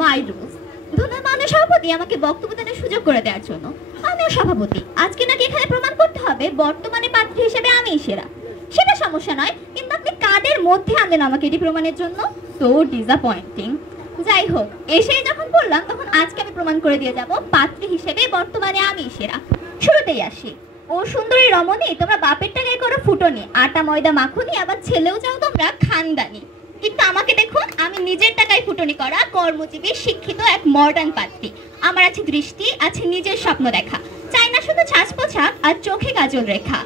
My rules. ধন্যবাদ মাননীয় সভাপতি আমাকে বক্তব্য দেওয়ার সুযোগ করে দেওয়ার জন্য। মাননীয় সভাপতি, আজকে নাকি এখানে প্রমাণ করতে হবে বর্তমানে পাত্রী হিসেবে আমিই সেরা। সেটা সমস্যা নয়, কিন্তু আপনি কাদের মধ্যে আনলেন আমাকে এটি প্রমাণের জন্য? So disappointing. যাই হোক, এসে যখন বললাম তখন আজকে আমি প্রমাণ করে দিয়ে যাব পাত্রী হিসেবে বর্তমানে আমিই সেরা। শুরুতেই আসি, ও সুন্দরী রমণী, তোমরা বাপের টাকায় করো ফুটনি, আটা ময়দা মাখনি, আবার ছেলেও চাও তোমরা খানদানি। কিন্তু আমাকে দেখুন, আমি নিজের টাকায় ফুটনি করা কর্মজীবী শিক্ষিত এক মডার্ন পাত্রী। আমার আছে দৃষ্টি, আছে নিজের স্বপ্ন দেখা, চাই না শুধু ছাঁচ পোছাক আর চোখে কাজল রেখা।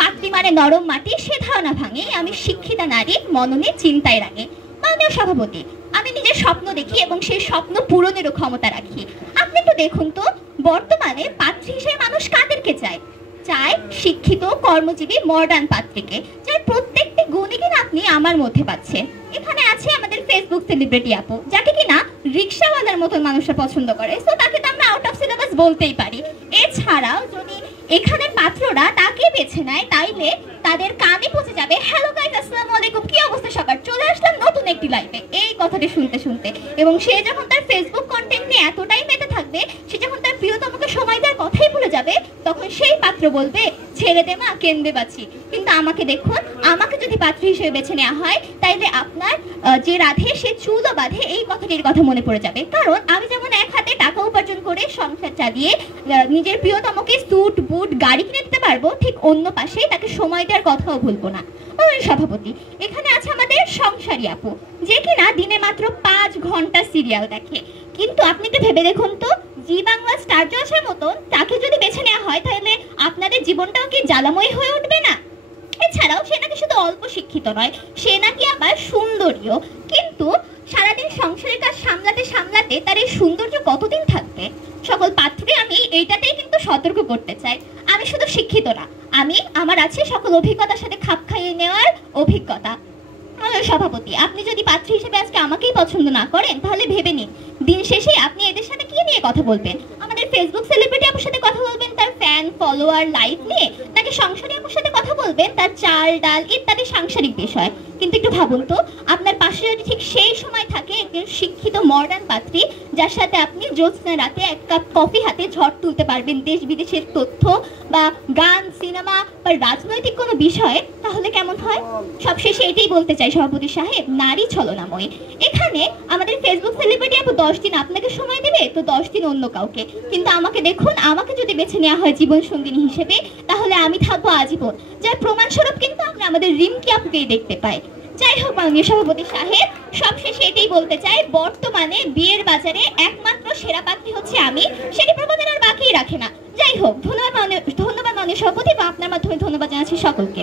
পাত্রী মানে নরম মাটি, সে ধারণা ভাঙে আমি শিক্ষিতা নারী, মননে চিন্তায় রাগে। মাননীয় সভাপতি, আমি নিজের স্বপ্ন দেখি এবং সেই স্বপ্ন পূরণেরও ক্ষমতা রাখি। আপনি একটু দেখুন তো, বর্তমানে পাত্রী হিসেবে মানুষ কাদেরকে চায়? চায় শিক্ষিত কর্মজীবী মডার্ন পাত্রীকে, যার প্রত্যেকটি গুণে কিনা আপনি আমার মধ্যে পাচ্ছেন। এখানে আছে আমাদের ফেসবুক সেলিব্রিটি আপু, যাকে কিনা রিক্সাওয়ালার মতন মানুষরা পছন্দ করে, সো তাকে তো আমরা আউট অফ সিলেবাস বলতেই পারি। এছাড়াও যদি এখানে পাত্ররা তাকে বেছে নেয়, তাইলে তাদের কানে পৌঁছে যাবে, হ্যালো গাইস, আসসালামু আলাইকুম, কি অবস্থা সবার, চলে আসলাম নতুন একটি লাইভে, এই কথাটি শুনতে শুনতে। এবং সে যখন তার ফেসবুক কন্টেন্ট নিয়ে এতটাই মেতে থাকবে, সে যখন তার প্রিয়তমকে সময় দেওয়ার কথাই ভুলে যাবে, তখন সেই পাত্র বলবে, ছেড়ে দে মা, কেন্দে বাঁচি। কিন্তু আমাকে দেখুন, আমাকে যদি পাত্রী হিসেবে বেছে নেওয়া হয়, তাইলে আপনার যে রাধে সে চুলও বাঁধে, এই কথাটির কথা মনে পড়ে যাবে। কারণ আমি যেমন এক হাতে টাকা উপার্জন করে সংসার চালিয়ে নিজের প্রিয়তমকে স্যুট বুট গাড়ি কিনে দিতে পারবো, ঠিক অন্য পাশে তাকে সময় দেওয়ার কথাও ভুলবো না। সভাপতি, এখানে আছে আমাদের সংসারী আপু, যে কিনা দিনে মাত্র 5 ঘন্টা সিরিয়াল দেখে। কিন্তু আপনি একটু ভেবে দেখুন তো, জি বাংলা স্টার জলসার মতন তাকে যদি বেছে নেওয়া হয়, তাহলে আপনাদের জীবনটাও কি জ্বালাময়ী হয়ে উঠবে না? এছাড়াও সে নাকি শুধু অল্প শিক্ষিত নয়, সে নাকি আবার সুন্দরীও। কিন্তু সারাদিন সংসারের কাজ সামলাতে সামলাতে তার এই সৌন্দর্য কতদিন থাকবে? সকল পাত্রকে আমি এইটাতেই কিন্তু সতর্ক করতে চাই, আমি শুধু শিক্ষিত না, আমার আছে সকল অভিজ্ঞতার সাথে খাপ খাইয়ে নেওয়ার অভিজ্ঞতা। সভাপতি, আপনি যদি পাত্রী হিসেবে আজকে আমাকেই পছন্দ না করেন, তাহলে ভেবে নিন দিন শেষে আপনি এদের সাথে কি নিয়ে কথা বলবেন? আমাদের ফেসবুক সেলিব্রিটি আপুর সাথে কথা বলবেন তার ফ্যান ফলোয়ার লাইক নিয়ে, নাকি সংসারী আপুর সাথে কথা বলবেন তার চাল ডাল ইত্যাদি সাংসারিক বিষয়? কিন্তু একটু ভাবুন তো, আপনার পাশে যদি ঠিক সেই সময় থাকে একজন শিক্ষিত মডার্ন পাত্রী, যার সাথে আপনি জ্যোৎস্না রাতে এক কাপ কফি হাতে ঝড় তুলতে পারবেন দেশ বিদেশের তথ্য বা গান সিনেমা বা রাজনৈতিক কোনো বিষয়ে, তাহলে কেমন হয়? সবশেষে এটাই বলতে চাই সভাপতি সাহেব, নারী ছলনাময়ী। এখানে আমাদের ফেসবুক সেলিব্রিটি আপু 10 দিন আপনাকে সময় দেবে, তো 10 দিন অন্য কাউকে। কিন্তু আমাকে দেখুন, আমাকে যদি বেছে নেওয়া হয় জীবন সঙ্গিনী হিসেবে, তাহলে আমি থাকবো আজীবন, যার প্রমাণস্বরূপ কিন্তু আমরা আমাদের রিমকি আপুকেই দেখতে পাই। যাই হোক মাননীয় সভাপতি সাহেব, সবশেষে এটাই বলতে চাই, বর্তমানে বিয়ের বাজারে একমাত্র সেরা পাত্রী হচ্ছে আমি, সেটি প্রমাণের আর বাকি রাখে না। যাই হোক, ধন্যবাদ মাননীয় সভাপতি, বা আপনার মাধ্যমে ধন্যবাদ জানাচ্ছি সকলকে।